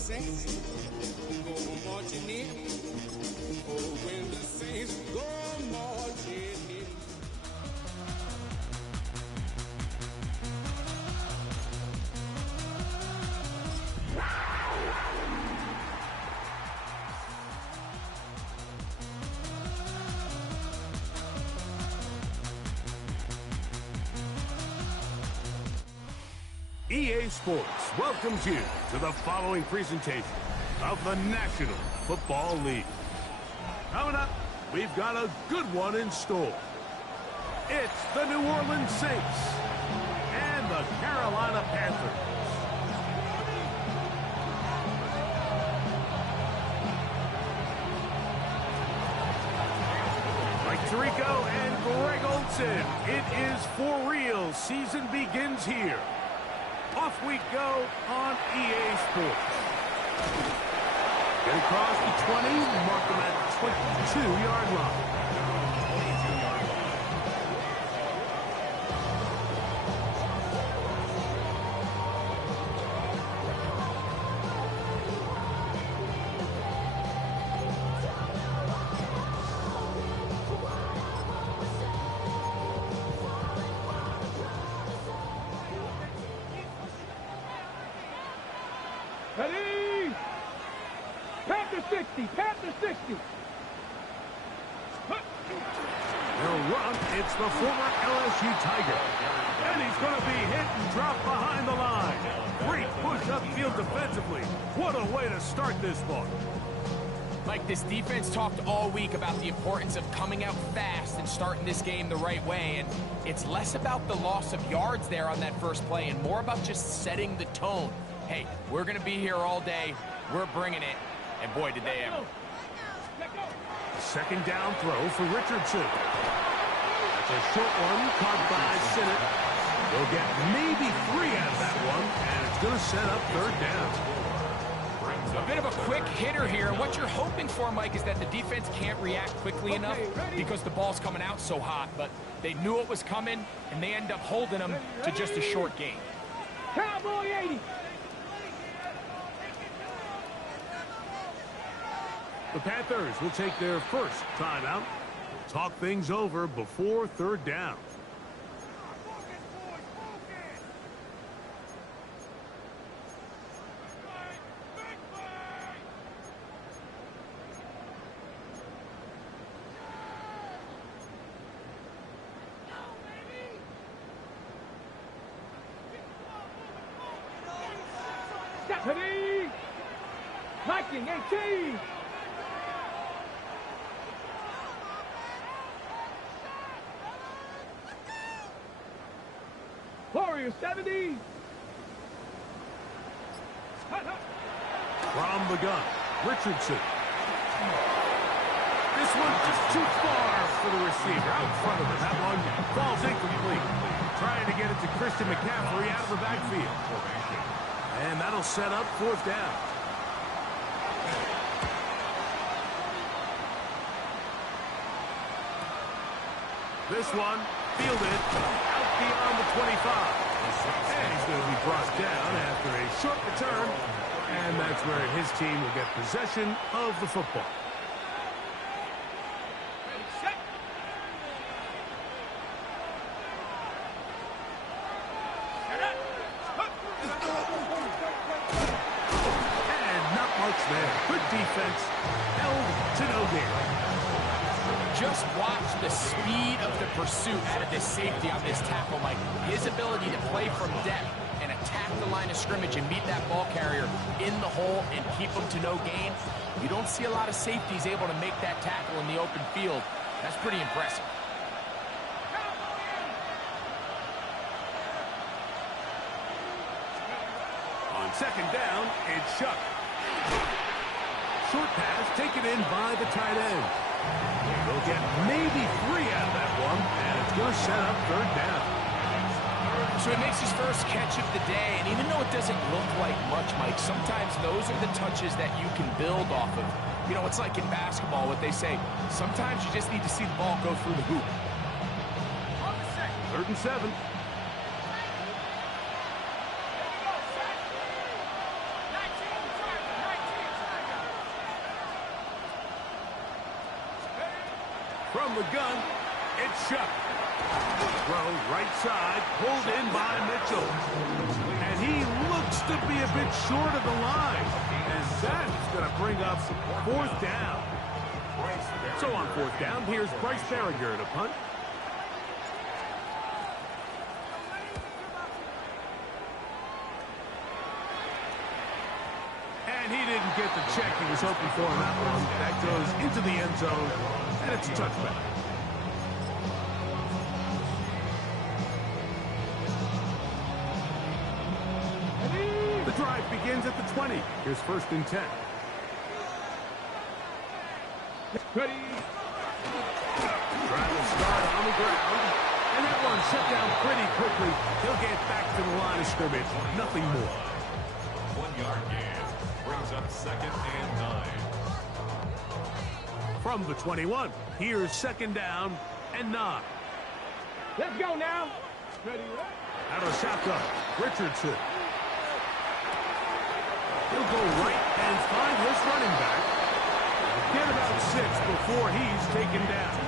saints go marching in, oh, when the saints go marching in. EA Sports welcomes you to the following presentation of the National Football League. Coming up, we've got a good one in store. It's the New Orleans Saints and the Carolina Panthers. Mike Tirico and Greg Olsen, it is for real. Season begins here. Off we go on EA Sports. Get across the 20, mark them at 22-yard line. Ready? Panther 60, Panther 60. They'll run. It's the former LSU Tiger. And he's going to be hit and dropped behind the line. Great push upfield defensively. What a way to start this one. Mike, this defense talked all week about the importance of coming out fast and starting this game the right way, and it's less about the loss of yards there on that first play and more about just setting the tone. Hey, we're going to be here all day. We're bringing it, and boy, did they ever. Second down throw for Richardson. That's a short one, caught by Sinnott. They'll get maybe 3 out of that one, and it's going to set up third down. A bit of a quick hitter here, and what you're hoping for, Mike, is that the defense can't react quickly enough because the ball's coming out so hot, but they knew it was coming, and they end up holding them to just a short gain. Cowboy 80. The Panthers will take their first timeout. Talk things over before third down. Ready? Viking 18. Warrior 70. From the gun, Richardson. This one just too far for the receiver. Out in front of him. That one falls incomplete. Trying to get it to Christian McCaffrey out of the backfield. And that'll set up fourth down. This one fielded out beyond the 25. And he's going to be brought down after a short return. And that's where his team will get possession of the football. And not much there. Good defense. Held to no gain. Just watch the speed of the pursuit out of this safety on this tackle, Mike. His ability to play from depth and attack the line of scrimmage and meet that ball carrier in the hole and keep him to no gain. You don't see a lot of safeties able to make that tackle in the open field. That's pretty impressive. On second down, it's Shuck. Short pass taken in by the tight end. They'll get maybe 3 out of that one, and it's going to set up third down. So he makes his first catch of the day, and even though it doesn't look like much, Mike, sometimes those are the touches that you can build off of. You know, it's like in basketball, what they say, sometimes you just need to see the ball go through the hoop. Third and 7. From the gun, it's Shough. Throw right side, pulled in by Mitchell. And he looks to be a bit short of the line. And that's going to bring up 4th down. So on 4th down, here's Bryce Baringer to punt. And he didn't get the check he was hoping for on that one. That goes into the end zone, and it's a touchback. The drive begins at the 20. Here's 1st and 10. Ready. Drive will start on the ground. And that one shut down pretty quickly. He'll get back to the line of scrimmage. Nothing more. 1-yard gain. Brings up 2nd and 9. From the 21, here's 2nd down and 9. Let's go now. Ready. Out of shotgun, Richardson. He'll go right and find his running back. Get about 6 before he's taken down.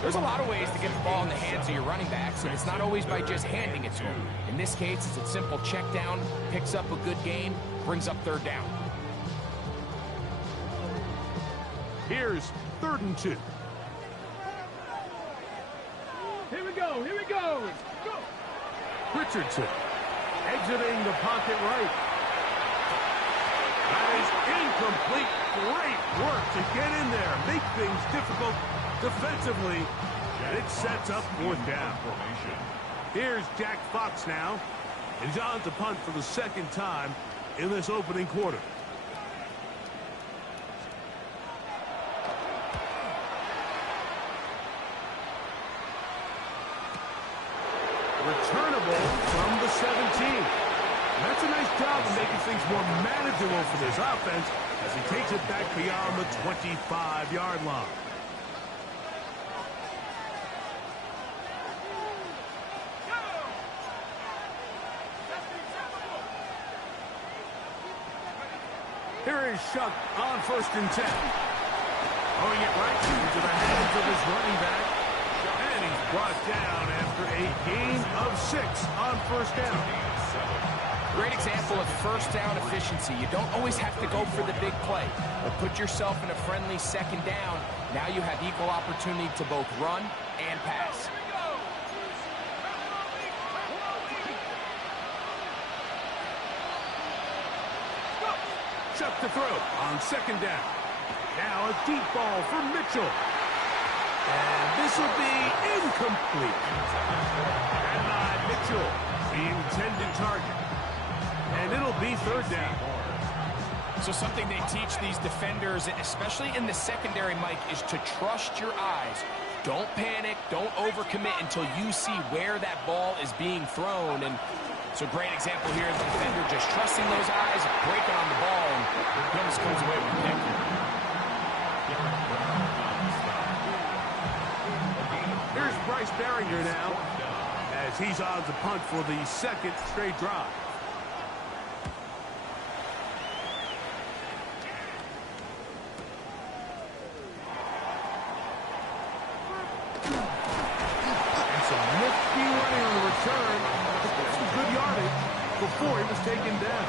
There's a lot of ways to get the ball in the hands of your running backs, and it's not always by just handing it to them. In this case, it's a simple check down, picks up a good gain, brings up 3rd down. Here's 3rd and 2. Here we go. Here we go. Go. Richardson exiting the pocket right. That is incomplete. Great work to get in there, make things difficult defensively, and it sets up 4th down. Here's Jack Fox now, and he's on to punt for the 2nd time in this opening quarter. Returnable from the 17. That's a nice job of making things more manageable for this offense as he takes it back beyond the 25-yard line. Here is Shough on 1st and 10. Throwing it right into the hands of his running back. And he's brought down after a gain of 6 on 1st down. Great example of 1st down efficiency. You don't always have to go for the big play, but put yourself in a friendly 2nd down. Now you have equal opportunity to both run and pass. Shough to throw on 2nd down. Now a deep ball for Mitchell. And this will be incomplete. And Mitchell, the intended target. And it'll be 3rd down. So something they teach these defenders, especially in the secondary, Mike, is to trust your eyes. Don't panic, don't overcommit until you see where that ball is being thrown. And so great example here, the defender just trusting those eyes, breaking on the ball, and he almost comes away with a pick. Here's Bryce Baringer now as he's on to punt for the 2nd straight drive. And some nifty running on the return. Some good yardage before he was taken down.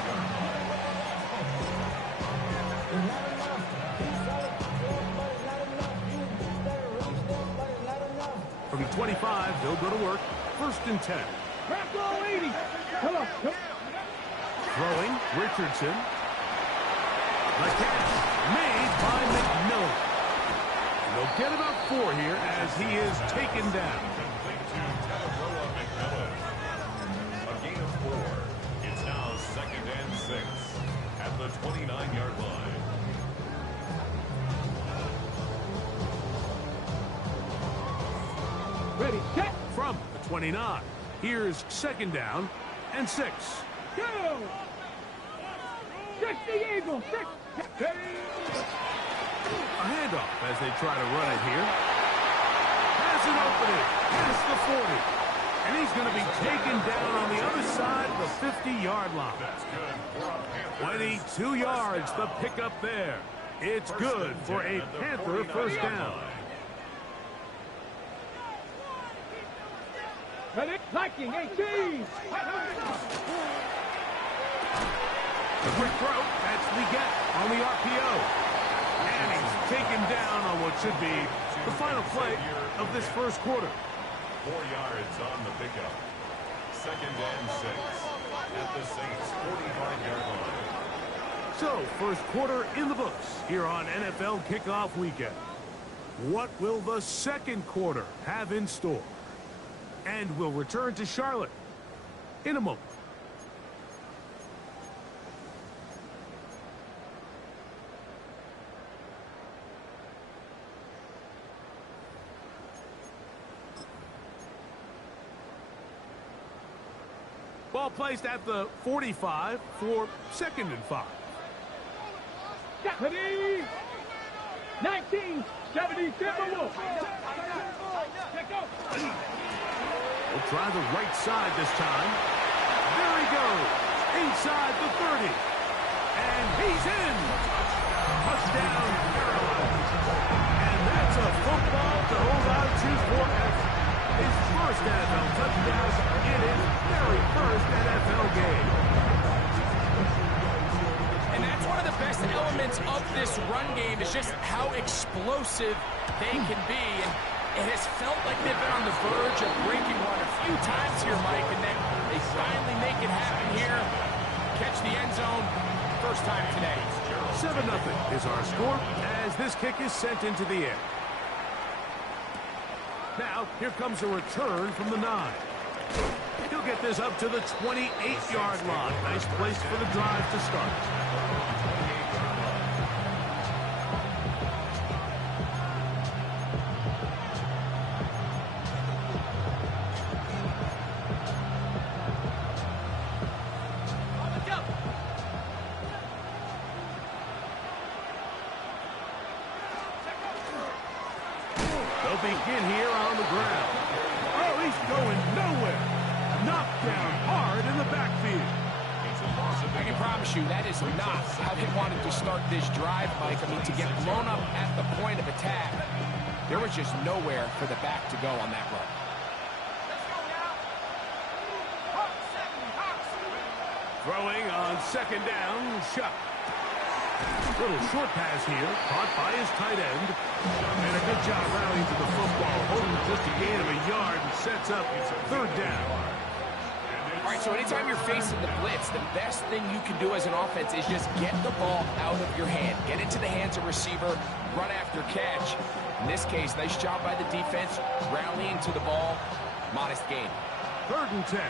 From the 25, they'll go to work. 1st and 10. Back goal 80. Come on. Come. Throwing, Richardson. The catch made by McMillan. And they'll get about 4 here as he is taken down. A gain of 4. It's now 2nd and 6 at the 29-yard line. Ready. Set. From the 29, here's 2nd down and 6. Go. 60 Eagles. 6. Hey. A handoff as they try to run it here. Has an opening past the 40. And he's going to be taken down on the other side of the 50-yard line. 22 yards, the pickup there. It's good for a Panther 1st down. Ready? Liking 18. A quick throw. That's Leggett on the RPO. And he's taken down on what should be the final play of this first quarter. 4 yards on the pickup. Second and 6 at the Saints' 45-yard line. So, first quarter in the books here on NFL Kickoff Weekend. What will the second quarter have in store? And we'll return to Charlotte in a moment. Ball placed at the 45 for 2nd and 5. Ready? 19. 70 Timberwolves. We'll try the right side this time. There he goes. Inside the 30. And he's in. Touchdown, Carolina. And that's a football to hold on to forever. His first NFL touchdown in his very first NFL game. And that's one of the best elements of this run game is just how explosive they can be. And it has felt like they've been on the verge of breaking one a few times here, Mike, and then they finally make it happen here. Catch the end zone first time today. 7-0 is our score as this kick is sent into the air. Now, here comes a return from the 9. He'll get this up to the 28-yard line. Nice place for the drive to start. They'll begin here on the ground. Oh, he's going nowhere. Knocked down hard in the backfield. I can promise you that is not how they wanted to start this drive, Mike. I mean, to get blown up at the point of attack, there was just nowhere for the back to go on that run. Throwing on 2nd down, Shuck. Little short pass here, caught by his tight end. And a good job rallying to the football, holding just a gain of a yard and sets up 3rd down. All right, so anytime you're facing the blitz, the best thing you can do as an offense is just get the ball out of your hand. Get into the hands of receiver, run after catch. In this case, nice job by the defense, rallying to the ball, modest gain. 3rd and 10.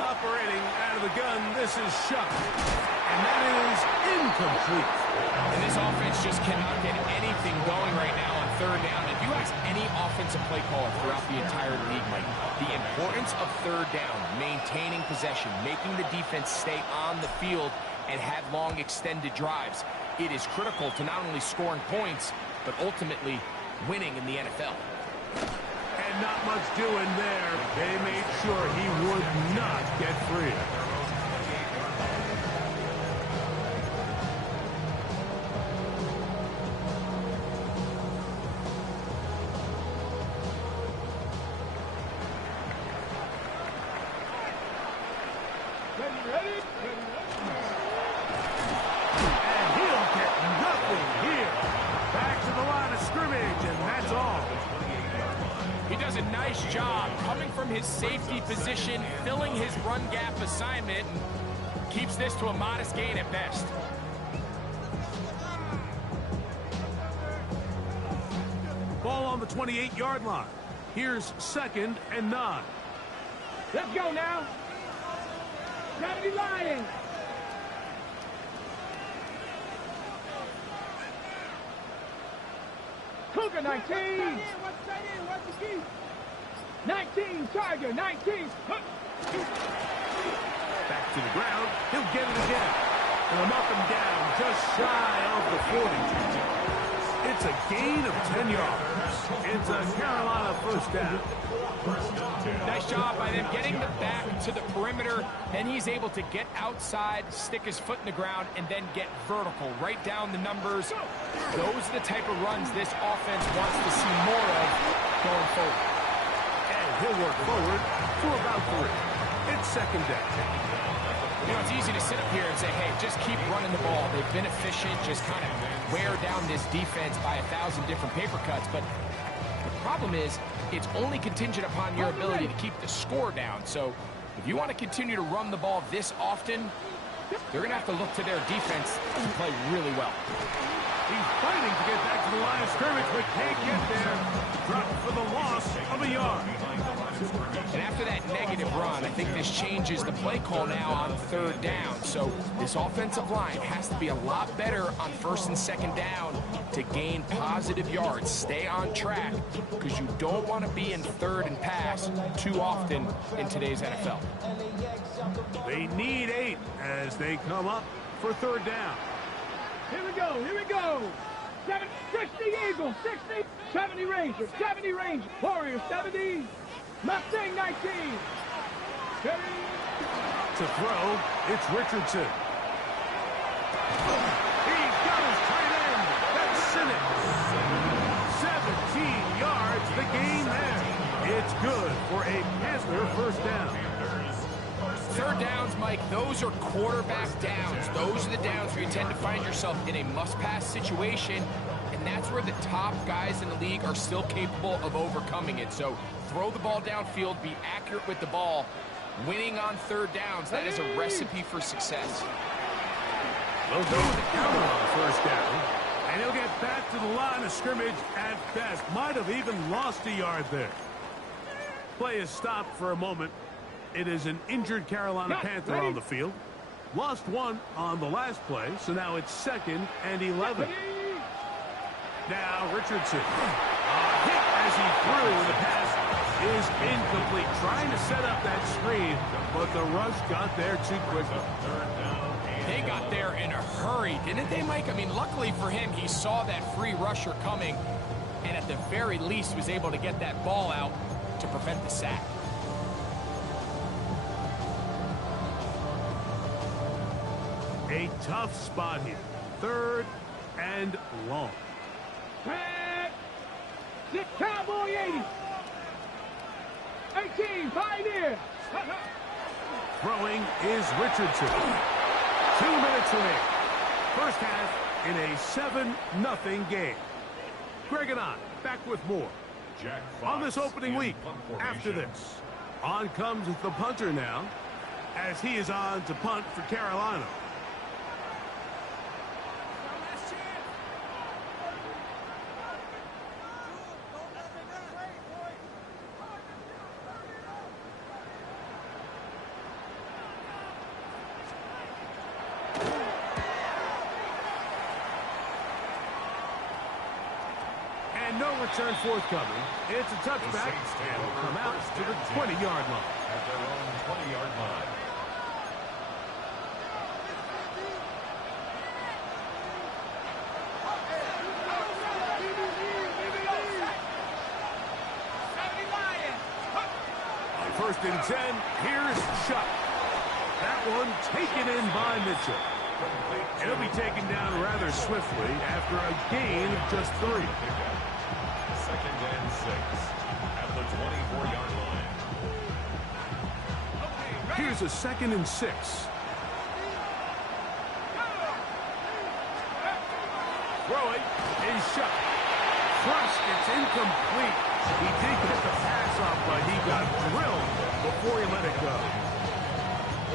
Operating out of the gun, this is Shuck. And that is incomplete. And this offense just cannot get anything going right now on 3rd down. If you ask any offensive play caller throughout the entire league, Mike, the importance of 3rd down, maintaining possession, making the defense stay on the field and have long extended drives, it is critical to not only scoring points, but ultimately winning in the NFL. And not much doing there. They made sure he would not get free. Ready? And he'll get nothing here. Back to the line of scrimmage, and that's all. He does a nice job coming from his safety position, filling his run gap assignment, and keeps this to a modest gain at best. Ball on the 28-yard line. Here's 2nd and 9. Let's go now. Gravity Lions. Cougar 19. 19, Tiger 19. Back to the ground. He'll get it again. And a up and down just shy of the 40. That's a gain of 10 yards. It's a Carolina first down. Nice job by them getting the back to the perimeter. Then he's able to get outside, stick his foot in the ground, and then get vertical, right down the numbers. Those are the type of runs this offense wants to see more of going forward. And he'll work forward to about 3. It's second down. You know, it's easy to sit up here and say, hey, just keep running the ball. They've been efficient, just kind of wear down this defense by 1,000 different paper cuts. But the problem is, it's only contingent upon your ability to keep the score down. So if you want to continue to run the ball this often, they're going to have to look to their defense to play really well. He's fighting to get back to the line of scrimmage, but can't get there. Dropped for the loss of a yard. And after that negative run, I think this changes the play call now on third down. So this offensive line has to be a lot better on first and second down to gain positive yards. Stay on track, because you don't want to be in third and pass too often in today's NFL. They need 8 as they come up for third down. Here we go, here we go. 60 Eagles, 60, 70 Rangers, 70 Rangers, Warriors, 70, Mustang 19. To throw, it's Richardson. He's got his tight end. That's Sinnott. 17 yards, the gain there. It's good for a Panther first down. Third downs, Mike, those are quarterback downs. Those are the downs where you tend to find yourself in a must-pass situation, and that's where the top guys in the league are still capable of overcoming it. So throw the ball downfield, be accurate with the ball. Winning on third downs, that is a recipe for success. They'll go with the counter on first down, and he'll get back to the line of scrimmage at best. Might have even lost a yard there. Play is stopped for a moment. It is an injured Carolina Panther on the field. Lost 1 on the last play, so now it's 2nd and 11. Now Richardson. Hit as he threw, and the pass is incomplete. Trying to set up that screen, but the rush got there too quickly. They got there in a hurry, didn't they, Mike? I mean, luckily for him, he saw that free rusher coming, and at the very least was able to get that ball out to prevent the sack. A tough spot here. 3rd and long. Cowboy 80. 18, Pioneer. Throwing is Richardson. 2 minutes remaining. First half in a 7-0 game. Greg and I back with more. Jack On this Fox opening in week, punt after formation. this, on comes the punter now, as he is on to punt for Carolina. And no return forthcoming. It's a touchback, and will come out to the 20-yard line. At their own 20-yard line. On 1st and 10, here's Shuck. That one taken in by Mitchell. And he'll be taken down rather swiftly after a gain of just 3. 2nd and 6 at the 24-yard line. Here's a 2nd and 6. Throwing is Shuck. Thrust, it's incomplete. He did get the pass off, but he got drilled before he let it go.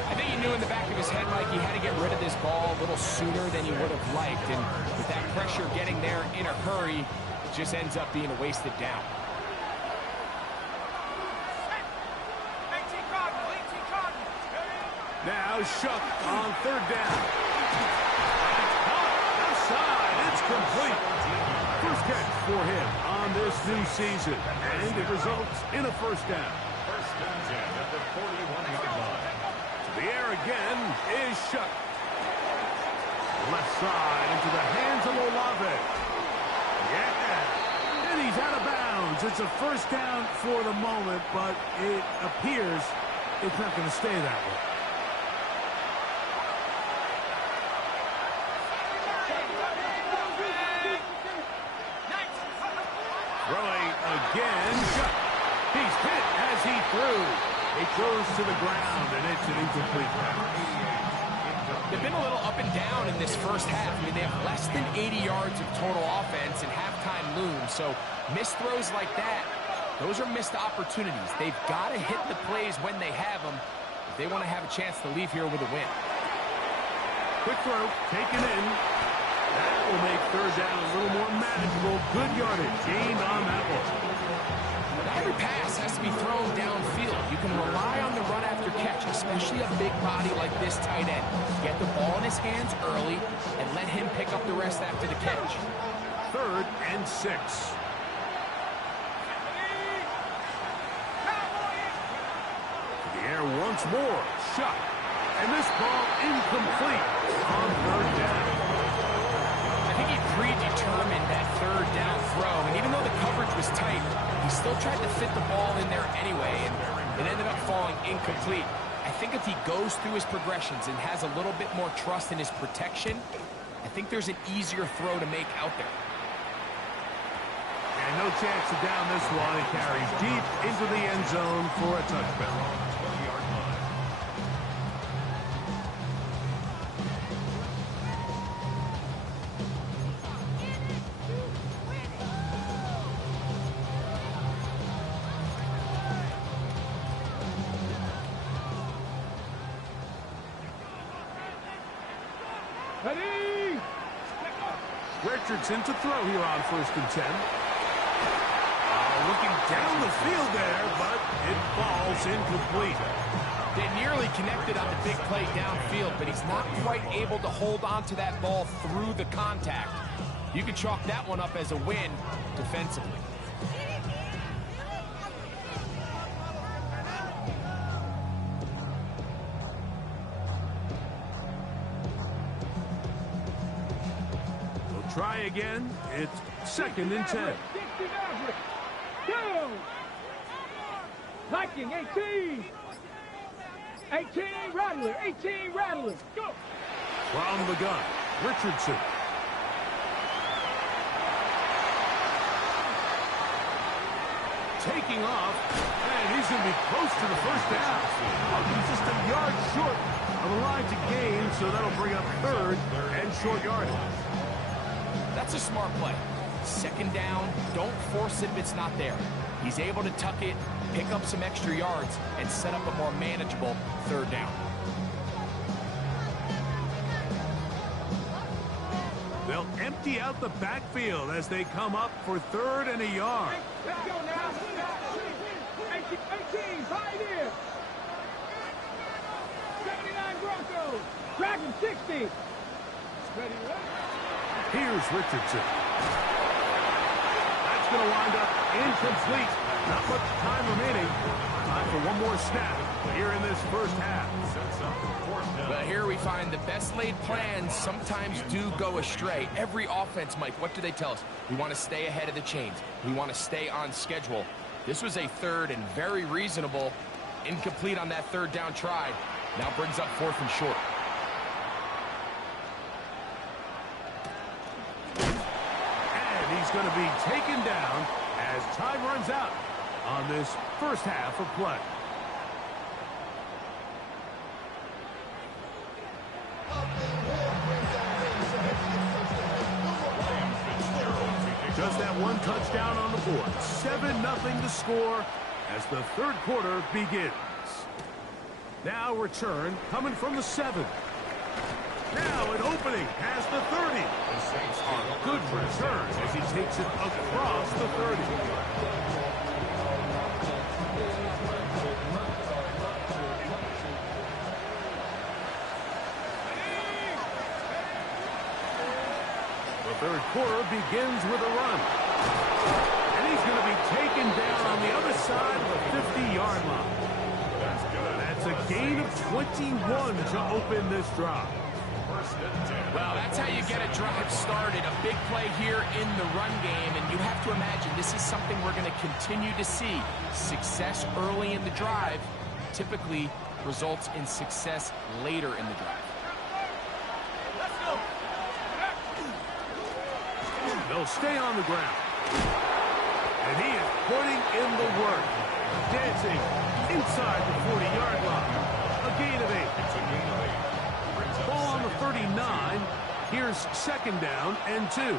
I think he knew in the back of his head, Mike, he had to get rid of this ball a little sooner than he would have liked. And with that pressure getting there in a hurry, it just ends up being a wasted down. Now Shuck on 3rd down. Outside, it's complete. First catch for him on this new season, and it results in a first down. 1st and 10 at the 41-yard line. The air again is Shuck. Left side into the hands of Olave. Yeah, and he's out of bounds. It's a first down for the moment, but it appears it's not going to stay that way. Throwing again. He's hit as he threw. It goes to the ground, and it's an incomplete pass. They've been a little up and down in this first half. I mean, they have less than 80 yards of total offense, and halftime looms. So missed throws like that, those are missed opportunities. They've got to hit the plays when they have them if they want to have a chance to leave here with a win. Quick throw, taken in. That will make third down a little more manageable. Good yardage gained on that one. Every pass has to be thrown downfield. You can rely on the run after catch, especially a big body like this tight end. Get the ball in his hands early and let him pick up the rest after the catch. 3rd and 6. The air once more. Shot. And this ball incomplete on 3rd down. I think he predetermined that 3rd down throw, and even though the coverage was tight, he still tried to fit the ball in there anyway, and it ended up falling incomplete. I think if he goes through his progressions and has a little bit more trust in his protection, I think there's an easier throw to make out there. And no chance to down this one. It carries deep into the end zone for a touchdown. Ready? Richardson to throw here on 1st and 10. Looking down the field there, but it falls incomplete. They nearly connected on the big play downfield, but he's not quite able to hold on to that ball through the contact. You can chalk that one up as a win defensively. Try again. It's 2nd and 10. Go! Viking, 18! 18, Rattler! 18, Rattler! Go! From the gun, Richardson. Taking off, and he's going to be close to the first down. He's just a yard short of the line to gain, so that'll bring up 3rd and short yardage. That's a smart play. 2nd down, don't force it if it's not there. He's able to tuck it, pick up some extra yards, and set up a more manageable 3rd down. They'll empty out the backfield as they come up for 3rd and a yard. Let's go now. 18, Pioneer. 79 Broncos. Dragon 60. Ready, ready. Here's Richardson. That's going to wind up incomplete. Not much time remaining. Time for one more snap here in this first half. But here we find the best laid plans sometimes do go astray. Every offense, Mike, what do they tell us? We want to stay ahead of the chains. We want to stay on schedule. This was a 3rd and very reasonable. Incomplete on that 3rd down try. Now brings up 4th and short. He's going to be taken down as time runs out on this first half of play. Just that one touchdown on the board. 7-0 to score as the 3rd quarter begins. Now return coming from the 7. Now an opening past the 30. A good return as he takes it across the 30. The 3rd quarter begins with a run. And he's going to be taken down on the other side of the 50-yard line. That's a gain of 21 to open this drive. First and 10. Well, that's how you get a drive started. A big play here in the run game, and you have to imagine this is something we're going to continue to see. Success early in the drive typically results in success later in the drive. They'll stay on the ground. And he is putting in the work. Dancing inside the 40-yard line. A gain of 8. It's a gain of 8. Brings up Ball on the second. 39. Here's second down and 2. They'll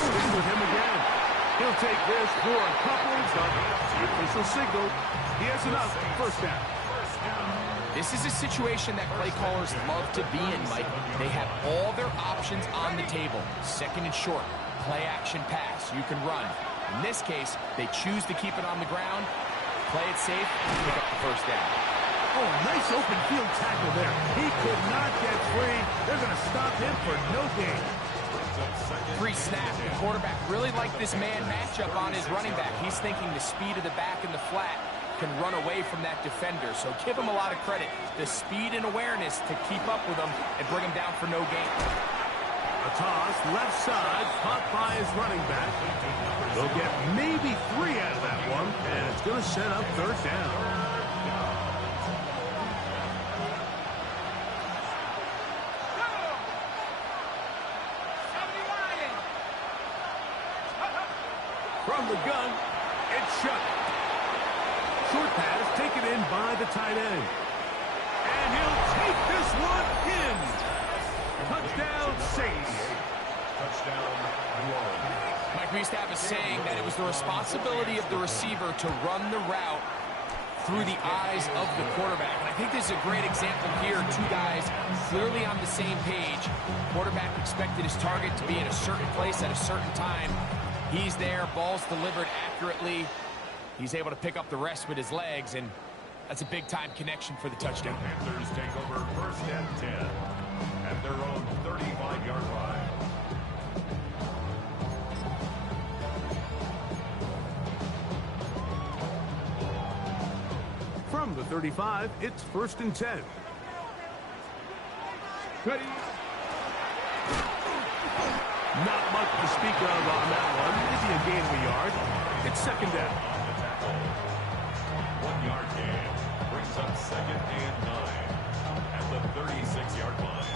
stick with him again. He'll take this for a couple, but the official signal. He has enough. First down. This is a situation that play callers love to be in, Mike. They have all their options on the table. Second and short, play action pass, you can run. In this case, they choose to keep it on the ground, play it safe, and pick up the first down. Oh, a nice open field tackle there. He could not get free. They're going to stop him for no gain. Pre-snap, the quarterback really liked this man matchup on his running back. He's thinking the speed of the back in the flat can run away from that defender. So give him a lot of credit. The speed and awareness to keep up with him and bring him down for no gain. A toss, left side, caught by his running back. They'll get maybe 3 out of that one, and it's going to set up third down. From the gun, it's shut. Short pass taken in by the tight end. And he'll take this one in. Touchdown, Saints. Touchdown, New Orleans. Mike, we used to have a saying that it was the responsibility of the receiver to run the route through the eyes of the quarterback. And I think this is a great example here. Two guys clearly on the same page. Quarterback expected his target to be in a certain place at a certain time. He's there, ball's delivered accurately. He's able to pick up the rest with his legs, and that's a big-time connection for the touchdown. Panthers take over first and 10 at their own 35-yard line. From the 35, it's first and 10. Ready? Not much to speak of on that one. Maybe a gain of a yard. It's second down. 1 yard gain brings up second and 9 at the 36-yard line.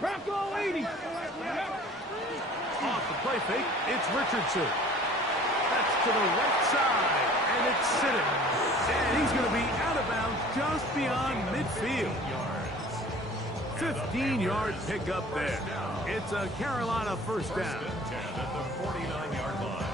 Bronco 80. Off the play fake, it's Richardson. That's to the right side, and it's Siddick. And he's going to be out of bounds just beyond midfield. 15-yard pickup there. It's a Carolina first down. First and 10 at the 49-yard line.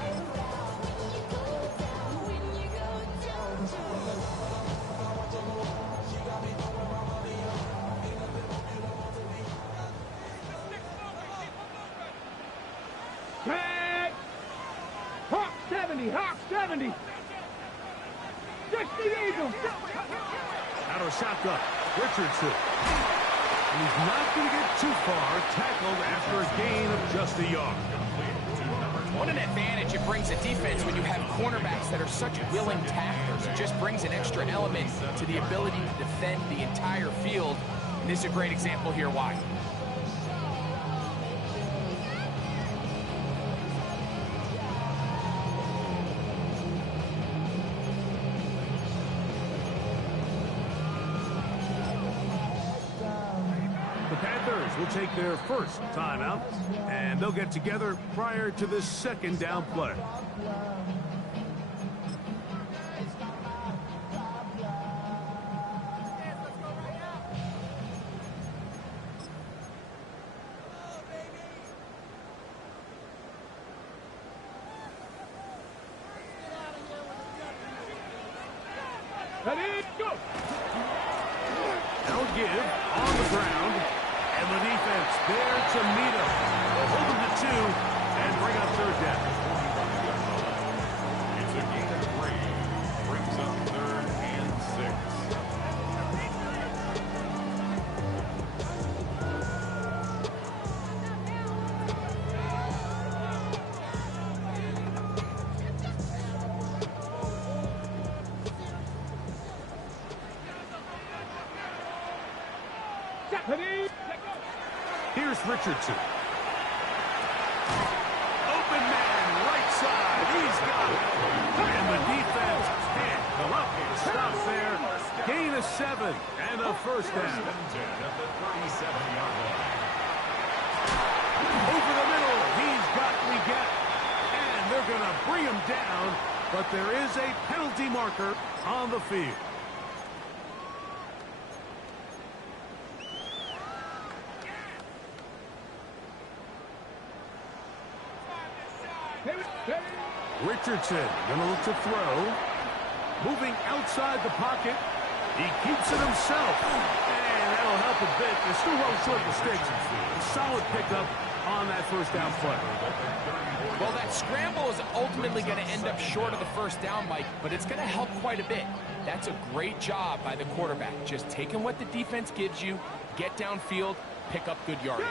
Tag. Hawk 70. Hawk 70. 60 Eagles. Out of shotgun, Richardson. And he's not going to get too far, tackled after a gain of just a yard. What an advantage it brings a defense when you have cornerbacks that are such willing tacklers. It just brings an extra element to the ability to defend the entire field. And this is a great example here why. The Panthers will take their first timeout, and they'll get together prior to the second down play. Ready, go. They'll give on the ground, And the defense there to meet him. They'll hold him to 2 and bring up third down. It's a gain of 3. Brings up 3rd and 6. Here's Richardson. Open man, right side. He's got it. And the defense can't come up with a stop there. Gain of 7 and a first down. At the 37-yard line. Over the middle, he's got Leggett. And they're going to bring him down, but there is a penalty marker on the field. Richardson going to look to throw. Moving outside the pocket. He keeps it himself. And that'll help a bit. They're still well short of the sticks. A solid pickup on that first down play. Well, that scramble is ultimately going to end up short of the first down, Mike, but it's going to help quite a bit. That's a great job by the quarterback. Just taking what the defense gives you, get downfield, pick up good yardage.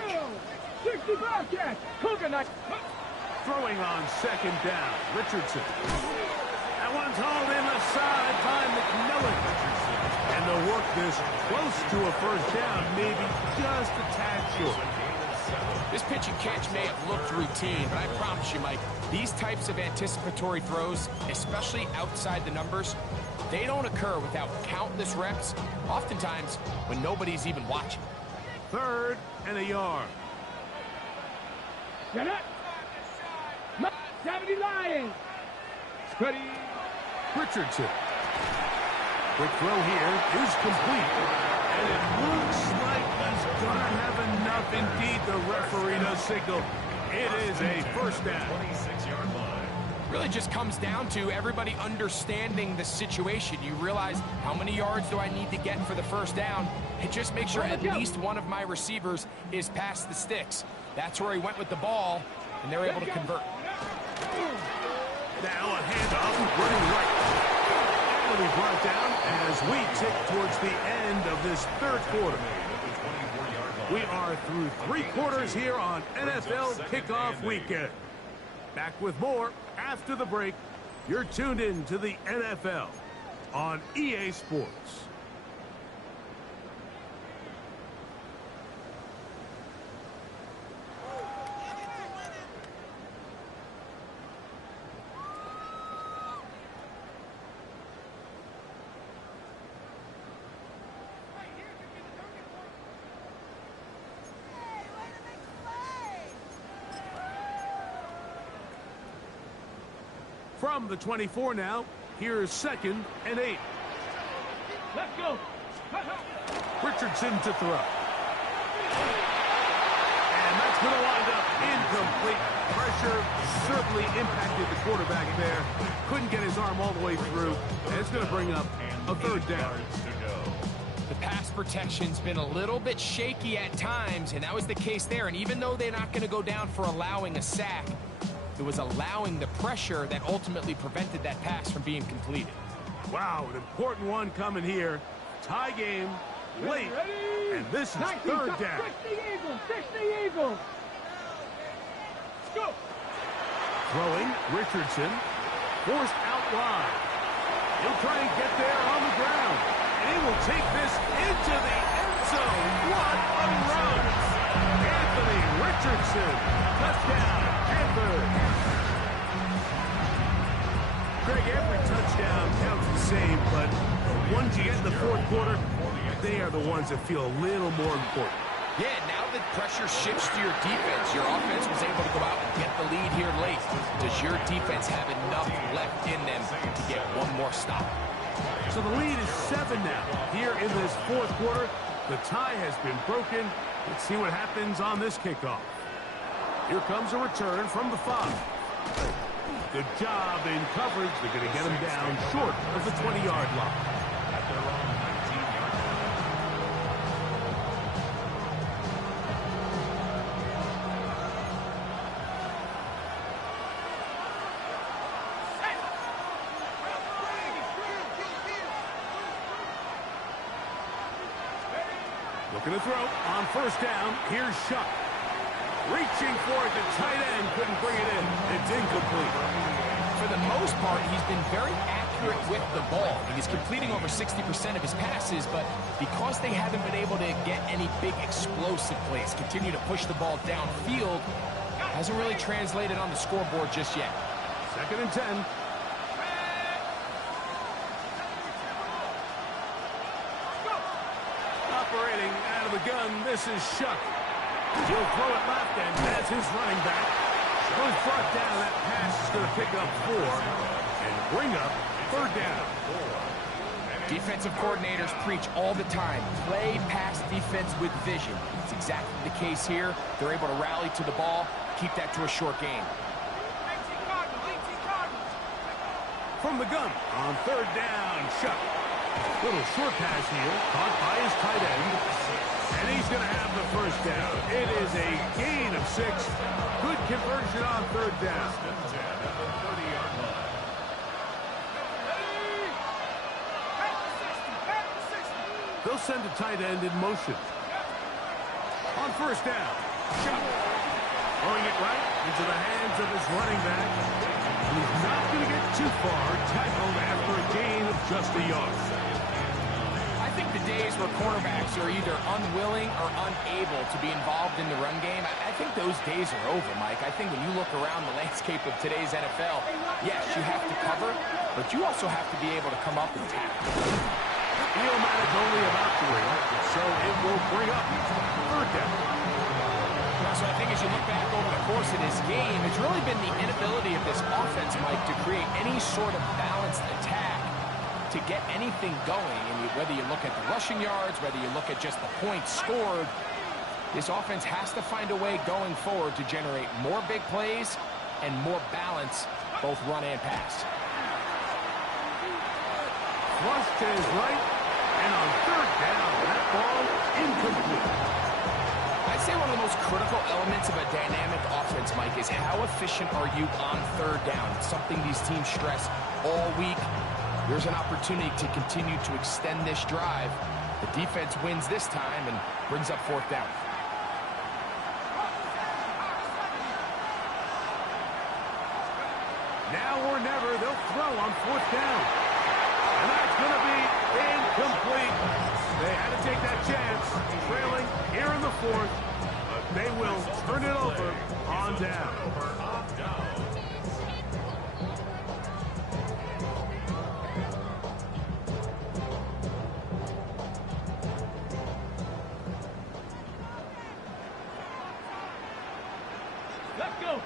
65 catch. Coconut. Throwing on second down. Richardson. That one's hauled in the side by McMillan. And they'll work this close to a first down, maybe just a tad short. This pitch and catch may have looked routine, but I promise you, Mike, these types of anticipatory throws, especially outside the numbers, they don't occur without countless reps, oftentimes when nobody's even watching. 3rd and a yard. Get it. 70 Lions. Steady. Richardson. Quick throw here is complete. And it looks like he's going to have enough. Indeed, the referee does signal. It is a first down. 26-yard line. Really just comes down to everybody understanding the situation. You realize how many yards do I need to get for the first down, and just make sure at least one of my receivers is past the sticks. That's where he went with the ball, and they're able to convert. Now a handoff running right. And it'll be brought down as we tick towards the end of this third quarter. We are through 3 quarters here on NFL Kickoff Weekend. Back with more after the break. You're tuned in to the NFL on EA Sports. From the 24 now, here's 2nd and 8. Let's go. Richardson to throw. And that's going to wind up incomplete. Pressure certainly impacted the quarterback there. Couldn't get his arm all the way through. And it's going to bring up a 3rd down. The pass protection's been a little bit shaky at times, and that was the case there. And even though they're not going to go down for allowing a sack, it was allowing the pressure that ultimately prevented that pass from being completed. Wow, an important one coming here. Tie game, late, and this is 3rd down. 60 Eagles, 60 Eagles. Let's go. Throwing, Richardson, forced out wide. He'll try and get there on the ground, and he will take this into the end zone. What a run! Anthony Richardson, touchdown, Panthers. Greg, every touchdown counts the same, but the ones you get in the 4th quarter, they are the ones that feel a little more important. Yeah, now that pressure shifts to your defense, your offense was able to go out and get the lead here late. Does your defense have enough left in them to get one more stop? So the lead is 7 now. Here in this 4th quarter, the tie has been broken. Let's see what happens on this kickoff. Here comes a return from the 5. Good job in coverage. They're going to get him down short of the 20-yard line. At their own 19-yard line. Looking to throw on first down. Here's Shuck. Reaching for it, the tight end couldn't bring it in. It's incomplete. For the most part, he's been very accurate with the ball. He's completing over 60% of his passes, but because they haven't been able to get any big explosive plays, continue to push the ball downfield, hasn't really translated on the scoreboard just yet. 2nd and 10. Operating out of the gun, this is Shuck. He'll throw it left, and that's his running back. Was brought down. That pass is going to pick up 4 and bring up 3rd down. Defensive coordinators preach all the time, play pass defense with vision. It's exactly the case here. They're able to rally to the ball, keep that to a short game. From the gun on 3rd down, Shuck. Little short pass here, caught by his tight end. And he's going to have the 1st down. It is a gain of 6. Good conversion on 3rd down. They'll send a tight end in motion. On 1st down, Shuck. Throwing it right into the hands of his running back. And he's not going to get too far, tackled after a gain of just a yard. I think the days where cornerbacks are either unwilling or unable to be involved in the run game, I think those days are over, Mike. I think when you look around the landscape of today's NFL, yes, you have to cover, but you also have to be able to come up and tackle. Neoman is only about 3, so it will bring up 3rd down. So I think as you look back over the course of this game, it's really been the inability of this offense, Mike, to create any sort of balanced attack to get anything going. And whether you look at the rushing yards, whether you look at just the points scored, this offense has to find a way going forward to generate more big plays and more balance, both run and pass. Flush to his right, and on 3rd down, that ball incomplete. I'd say one of the most critical elements of a dynamic offense, Mike, is how efficient are you on 3rd down. It's something these teams stress all week. There's an opportunity to continue to extend this drive. The defense wins this time and brings up 4th down. Now or never, they'll throw on 4th down. And that's going to be incomplete. They had to take that chance, trailing here in the 4th. But they will turn it over on down. Let's go.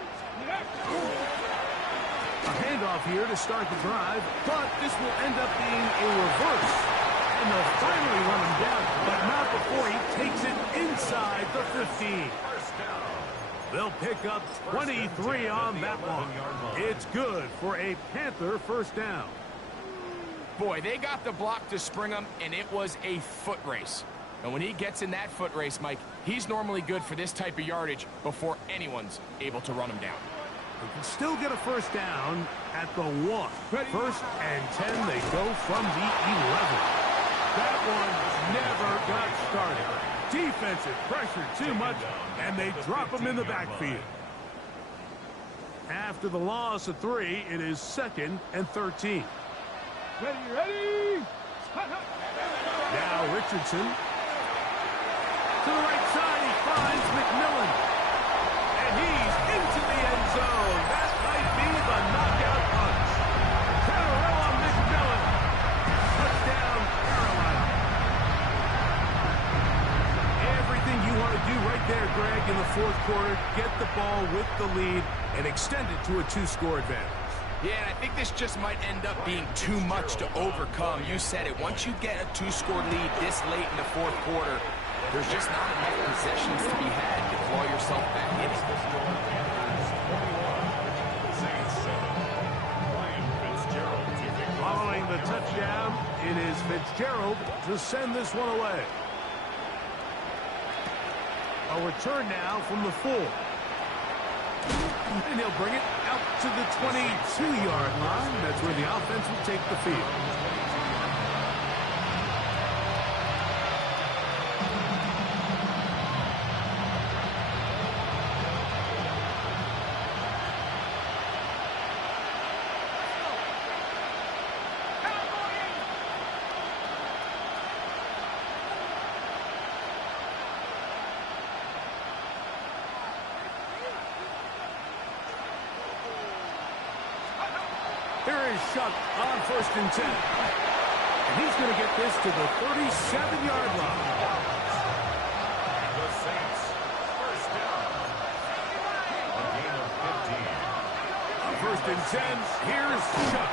A handoff here to start the drive, but this will end up being a reverse. And they'll finally run him down, but not before he takes it inside the 15. They'll pick up 23 on that one. It's good for a Panther 1st down. Boy, they got the block to spring him, and it was a foot race. And when he gets in that foot race, Mike, he's normally good for this type of yardage before anyone's able to run him down. They can still get a 1st down at the 1. 1st and 10, they go from the 11. That one never got started. Defensive pressure too much, and they drop him in the backfield. After the loss of 3, it is 2nd and 13. Ready. Now Richardson. To the right side, he finds McMillan. And he's into the end zone. That might be the knockout punch. Carolina McMillan. Touchdown, Carolina. Everything you want to do right there, Greg, in the 4th quarter. Get the ball with the lead and extend it to a 2-score advantage. Yeah, and I think this just might end up being too much to overcome. You said it. Once you get a 2-score lead this late in the 4th quarter, there's just not enough possessions to be had to claw yourself back in it. Following the touchdown, it is Fitzgerald to send this one away. A return now from the 4. And he'll bring it out to the 22-yard line. That's where the offense will take the field. is Shuck on 1st and 10. And he's going to get this to the 37-yard line. The Saints, first down. A gain of 15. On 1st and 10, here's Shuck.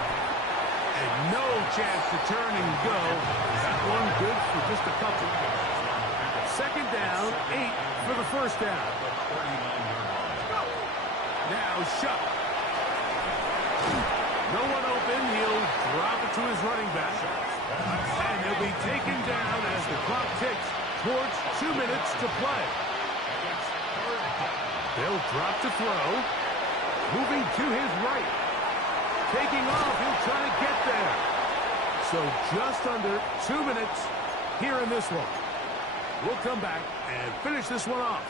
And no chance to turn and go. That one good for just a couple. 2nd down, 8 for the 1st down. Now Shuck. No one open. He'll drop it to his running back. And he'll be taken down as the clock ticks towards 2 minutes to play. They'll drop to throw. Moving to his right. Taking off. He'll try to get there. So just under 2 minutes here in this one. We'll come back and finish this one off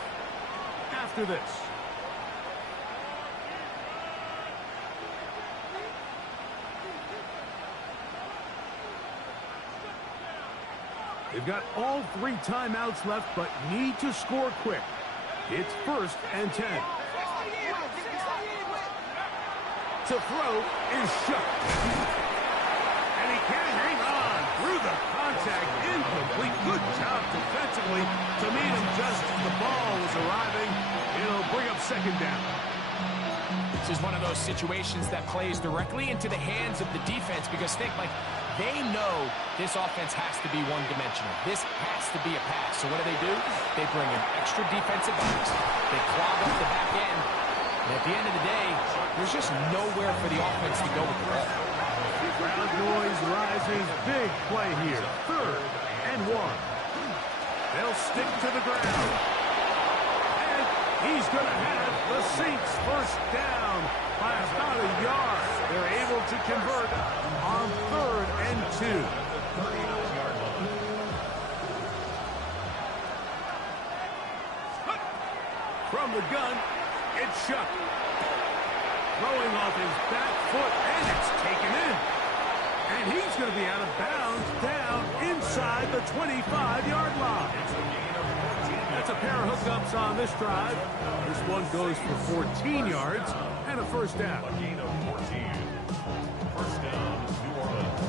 after this. They've got all 3 timeouts left, but need to score quick. It's 1st and 10. To throw is Shuck. And he can't hang on through the contact. Incomplete. Good job defensively to meet him just as the ball was arriving. It'll bring up 2nd down. This is one of those situations that plays directly into the hands of the defense because think, like, they know this offense has to be one-dimensional. This has to be a pass. So what do? They bring in extra defensive backs. They clog up the back end. And at the end of the day, there's just nowhere for the offense to go with the ball. Crowd noise rising. Big play here. 3rd and 1. They'll stick to the ground. And he's going to have the Saints first down by about a yard. They're able to convert on 3rd and 2. From the gun, it's Shuck. Throwing off his back foot, and it's taken in. And he's going to be out of bounds down inside the 25-yard line. That's a pair of hookups on this drive. This one goes for 14 yards and a 1st down. A gain of 14. 1st down, New Orleans.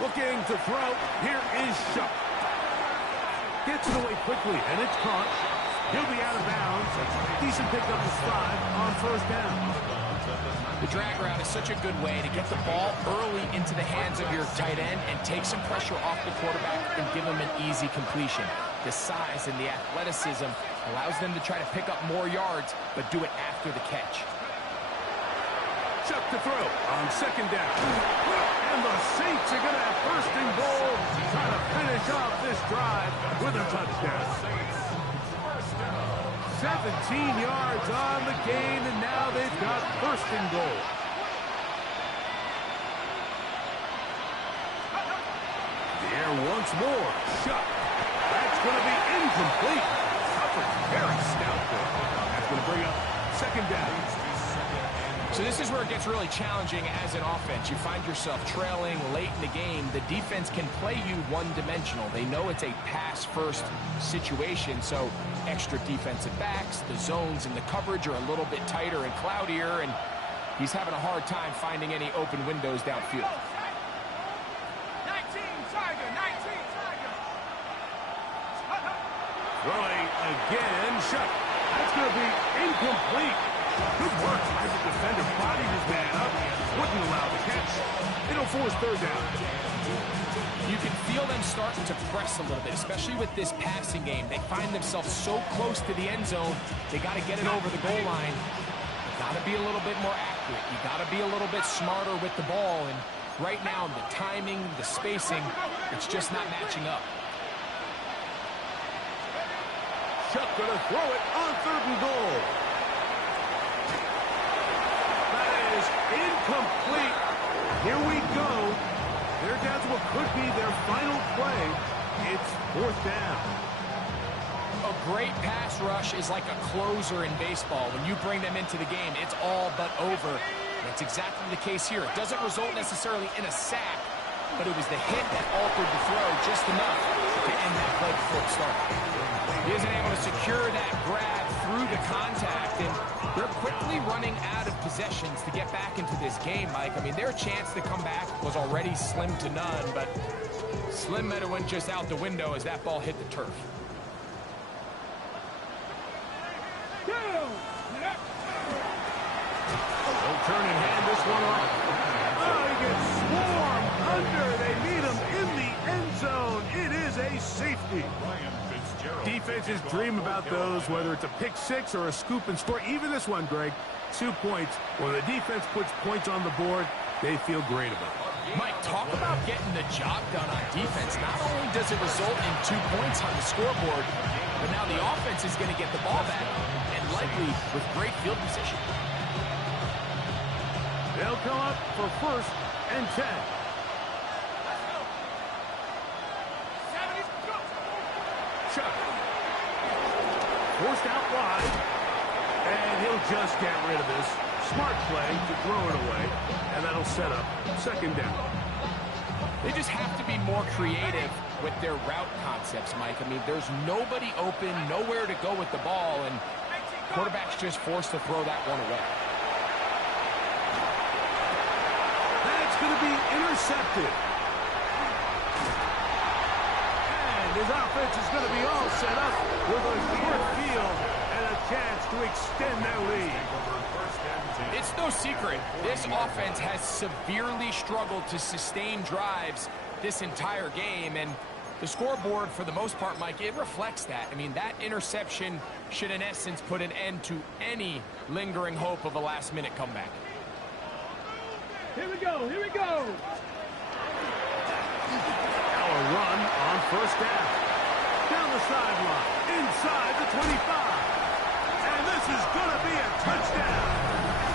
Looking to throw. Here is Shuck. Gets it away quickly, and it's caught. He'll be out of bounds. Decent pickup of 5 on 1st down. The drag route is such a good way to get the ball early into the hands of your tight end and take some pressure off the quarterback and give him an easy completion. The size and the athleticism allows them to try to pick up more yards, but do it after the catch. Shuck to throw on 2nd down. And the Saints are going to have 1st and goal. Trying to finish off this drive with a touchdown. 17 yards on the gain, and now they've got 1st and goal. The air once more. Shuck. That's going to be incomplete. Covered very stout there. That's going to bring up 2nd down. So this is where it gets really challenging as an offense. You find yourself trailing late in the game. The defense can play you one-dimensional. They know it's a pass-first situation, so extra defensive backs, the zones and the coverage are a little bit tighter and cloudier, and he's having a hard time finding any open windows downfield. 19 Tiger, 19 Tiger. Throwing again, Shuck. That's going to be incomplete. Good work as the defender bodied his man up. Wouldn't allow the catch. It'll force 3rd down. You can feel them starting to press a little bit, especially with this passing game. They find themselves so close to the end zone, they got to get it over the goal line. You got to be a little bit more accurate. You got to be a little bit smarter with the ball. And right now, the timing, the spacing, it's just not matching up. Shuck going to throw it on 3rd and goal. Incomplete. Here we go. They're down to what could be their final play. It's 4th down. A great pass rush is like a closer in baseball. When you bring them into the game, it's all but over. That's exactly the case here. It doesn't result necessarily in a sack, but it was the hit that altered the throw just enough to end that play before it started. He isn't able to secure that grab through the contact, and they're quickly running out of possessions to get back into this game, Mike. I mean, their chance to come back was already slim to none, but Slim Meadow went just out the window as that ball hit the turf. They'll turn and hand this one off. Oh, he gets swarmed under. They meet him in the end zone. It is a safety. Defenses dream about those, whether it's a pick six or a scoop and score. Even this one, Greg, 2 points. When the defense puts points on the board, they feel great about it. Mike, talk about getting the job done on defense. Not only does it result in 2 points on the scoreboard, but now the offense is going to get the ball back, and likely with great field position. They'll come up for 1st and 10. Chuck. Forced out wide. And he'll just get rid of this. Smart play to throw it away. And that'll set up 2nd down. They just have to be more creative with their route concepts, Mike. I mean, there's nobody open, nowhere to go with the ball, and quarterback's just forced to throw that one away. That's going to be intercepted. And his offense is going to be all set up with a short field and a chance to extend their lead. It's no secret, this offense has severely struggled to sustain drives this entire game, and the scoreboard, for the most part, Mike, it reflects that. I mean, that interception should, in essence, put an end to any lingering hope of a last-minute comeback. Here we go, here we go. Now a run on 1st down. Down the sideline, inside the 25. And this is going to be a touchdown.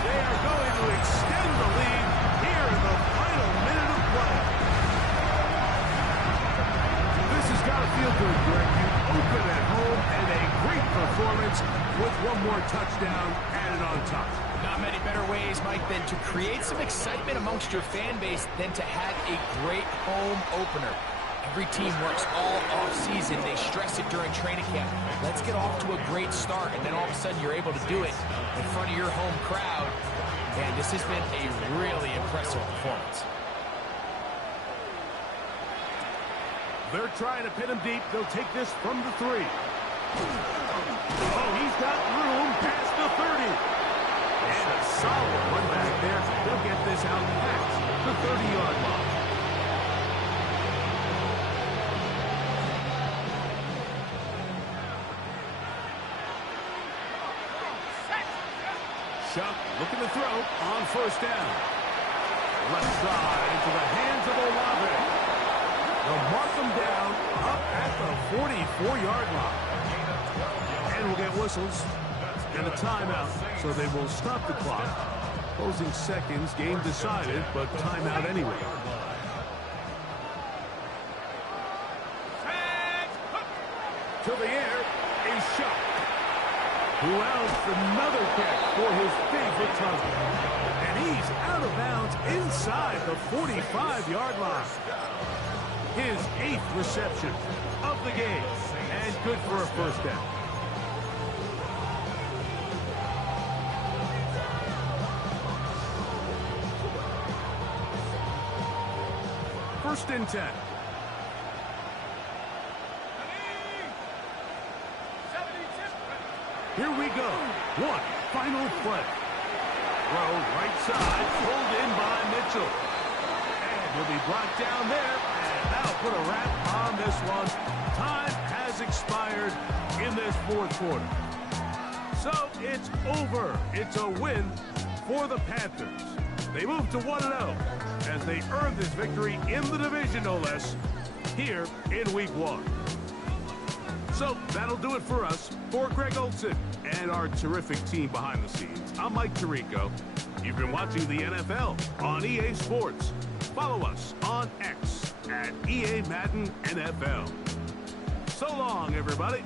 They are going to extend the lead here in the final minute of play. This has got to feel good, Greg. You open at home and a great performance with one more touchdown added on top. Not many better ways, Mike, than to create some excitement amongst your fan base than to have a great home opener. Every team works all off-season. They stress it during training camp. Let's get off to a great start, and then all of a sudden you're able to do it in front of your home crowd. And this has been a really impressive performance. They're trying to pin him deep. They'll take this from the 3. Oh, he's got room past the 30. And a solid one back there. They'll get this out past the 30-yard line. Chuck looking to throw on 1st down. Left side into the hands of Olave. They'll mark them down up at the 44-yard line. And we'll get whistles and a timeout, so they will stop the clock. Closing seconds, game decided, but timeout anyway. To the air is Chuck. Who else? Another catch for his favorite target. And he's out of bounds inside the 45-yard line. His 8th reception of the game. And good for a 1st down. First and 10. Here we go. One final play. Throw right side, pulled in by Mitchell. And he'll be brought down there, and that'll put a wrap on this one. Time has expired in this 4th quarter. So it's over. It's a win for the Panthers. They move to 1-0 as they earn this victory in the division, no less, here in Week 1. So that'll do it for us. For Greg Olson and our terrific team behind the scenes, I'm Mike Tirico. You've been watching the NFL on EA Sports. Follow us on X at EA Madden NFL. So long, everybody.